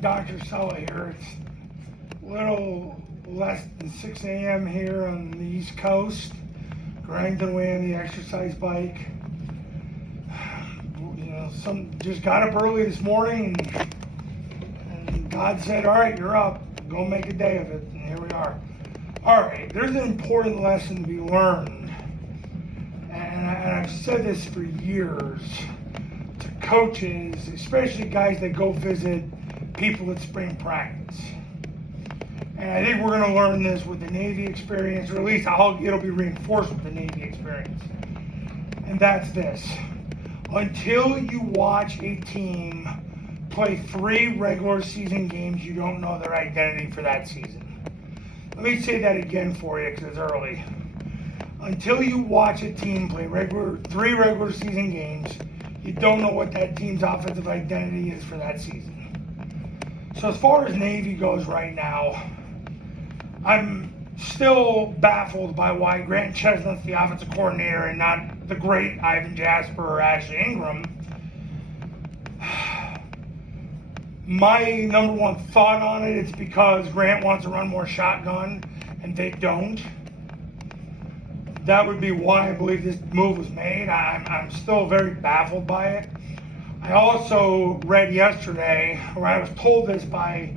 Dr. Sella here. It's a little less than 6 a.m. here on the East Coast. Grinding away on the exercise bike. Just got up early this morning and God said, all right, you're up. Go make a day of it. And here we are. All right, there's an important lesson to be learned. And I've said this for years to coaches, especially guys that go visit people at spring practice. And I think we're going to learn this with the Navy experience, or at least it'll be reinforced with the Navy experience. And that's this. Until you watch a team play 3 regular season games, you don't know their identity for that season. Let me say that again for you because it's early. Until you watch a team play 3 regular season games, you don't know what that team's offensive identity is for that season. So as far as Navy goes right now, I'm still baffled by why Grant Chesnutt's the offensive coordinator and not the great Ivan Jasper or Ashley Ingram. My number one thought on it is because Grant wants to run more shotgun and they don't. That would be why I believe this move was made. I'm still very baffled by it. I also read yesterday, or I was told this by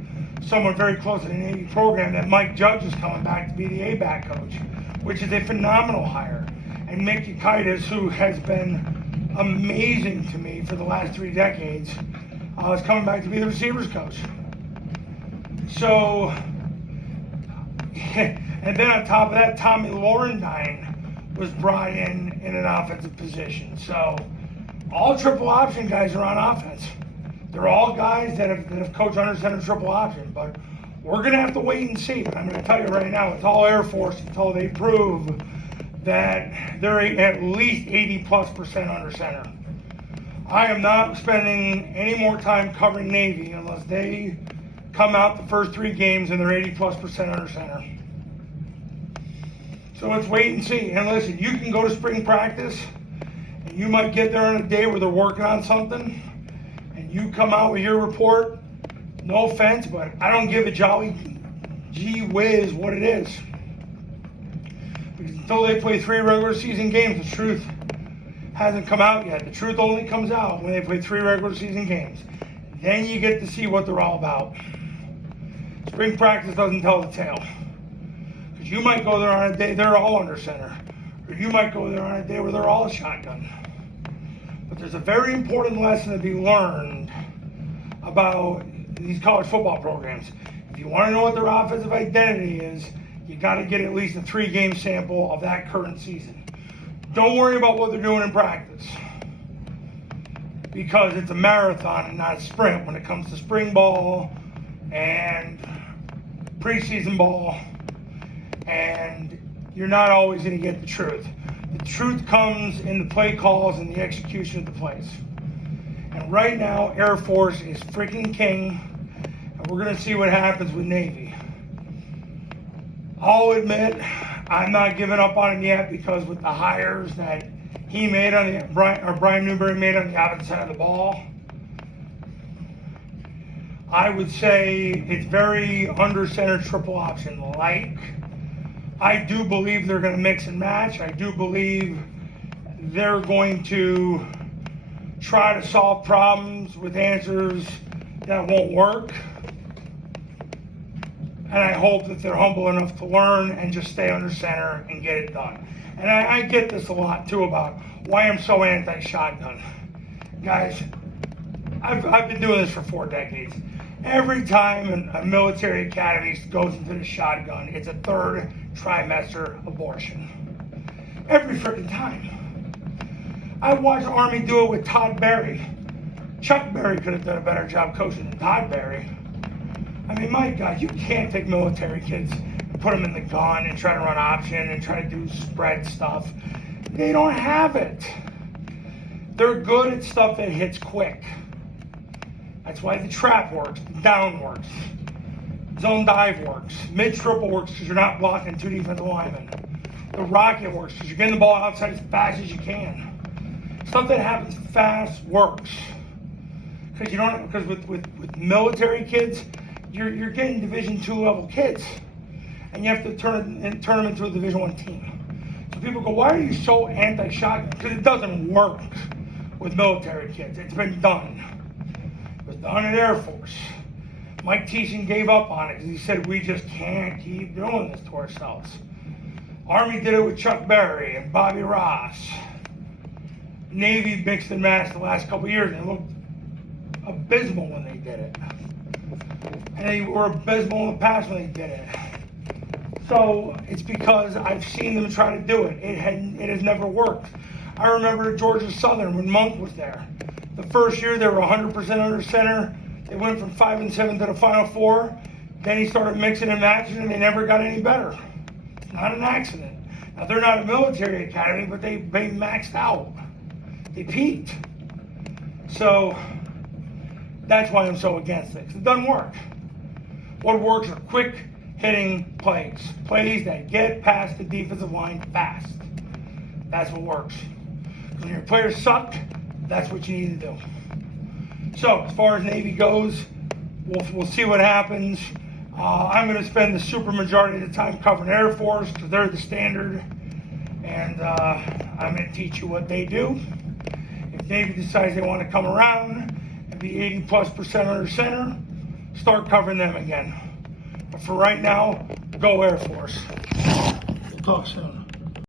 someone very close to the Navy program, that Mike Judge is coming back to be the A-back coach, which is a phenomenal hire. And Mick Yukaitis, who has been amazing to me for the last 3 decades, is coming back to be the receivers coach. So, and then on top of that, Tommy Laurendine was brought in an offensive position. So, all triple option guys are on offense. They're all guys that have coached under center triple option, but we're going to have to wait and see. But I'm going to tell you right now, it's all Air Force until they prove that they're at least 80+% under center. I am not spending any more time covering Navy unless they come out the first 3 games and they're 80+% under center. So let's wait and see. And listen, you can go to spring practice and you might get there on a day where they're working on something and you come out with your report. No offense, but I don't give a jolly gee whiz what it is. Because until they play 3 regular season games, the truth hasn't come out yet. The truth only comes out when they play 3 regular season games. Then you get to see what they're all about. Spring practice doesn't tell the tale. Because you might go there on a day they're all under center. Or you might go there on a day where they're all a shotgun. But there's a very important lesson to be learned about these college football programs. If you want to know what their offensive identity is, you got to get at least a 3-game sample of that current season. Don't worry about what they're doing in practice, because it's a marathon and not a sprint when it comes to spring ball and preseason ball, and you're not always going to get the truth. The truth comes in the play calls and the execution of the plays. And right now, Air Force is freaking king, and we're going to see what happens with Navy. I'll admit, I'm not giving up on him yet, because with the hires that he made on Brian Newberry made on the opposite side of the ball, I would say it's very under center triple option like. I do believe they're going to mix and match. I do believe they're going to try to solve problems with answers that won't work. And I hope that they're humble enough to learn and just stay under center and get it done. And I get this a lot too about why I'm so anti-shotgun. Guys, I've been doing this for 4 decades. Every time a military academy goes into the shotgun, it's a 3rd trimester abortion. Every freaking time. I watched Army do it with Todd Berry. Chuck Berry could have done a better job coaching than Todd Berry. I mean, my God, you can't take military kids and put them in the gun and try to run option and try to do spread stuff. They don't have it. They're good at stuff that hits quick. That's why the trap works, the down works, zone dive works, mid-triple works because you're not blocking 2 defensive linemen. The rocket works because you're getting the ball outside as fast as you can. Stuff that happens fast works. Because you don't, because with military kids, you're getting Division II level kids, and you have to turn them into a Division I team. So people go, why are you so anti-shotgun? Because it doesn't work with military kids. It's been done. It was done in Air Force. Mike Thiessen gave up on it because he said we just can't keep doing this to ourselves. Army did it with Chuck Berry and Bobby Ross. Navy mixed and matched the last couple of years, and it looked abysmal when they did it. And they were abysmal in the past when they did it. So it's because I've seen them try to do it. It has never worked. I remember Georgia Southern when Monk was there. The first year they were 100% under center. They went from 5-7 to the Final Four. Then he started mixing and matching, and they never got any better. It's not an accident. Now they're not a military academy, but they maxed out. They peaked. So that's why I'm so against it. 'Cause it doesn't work. What works are quick hitting plays that get past the defensive line fast. That's what works. When your players suck, that's what you need to do. So as far as Navy goes, we'll see what happens. I'm going to spend the super majority of the time covering Air Force because they're the standard, and I'm going to teach you what they do. If Navy decides they want to come around and be 80+% under center, start covering them again. But for right now, go Air Force. We'll talk soon.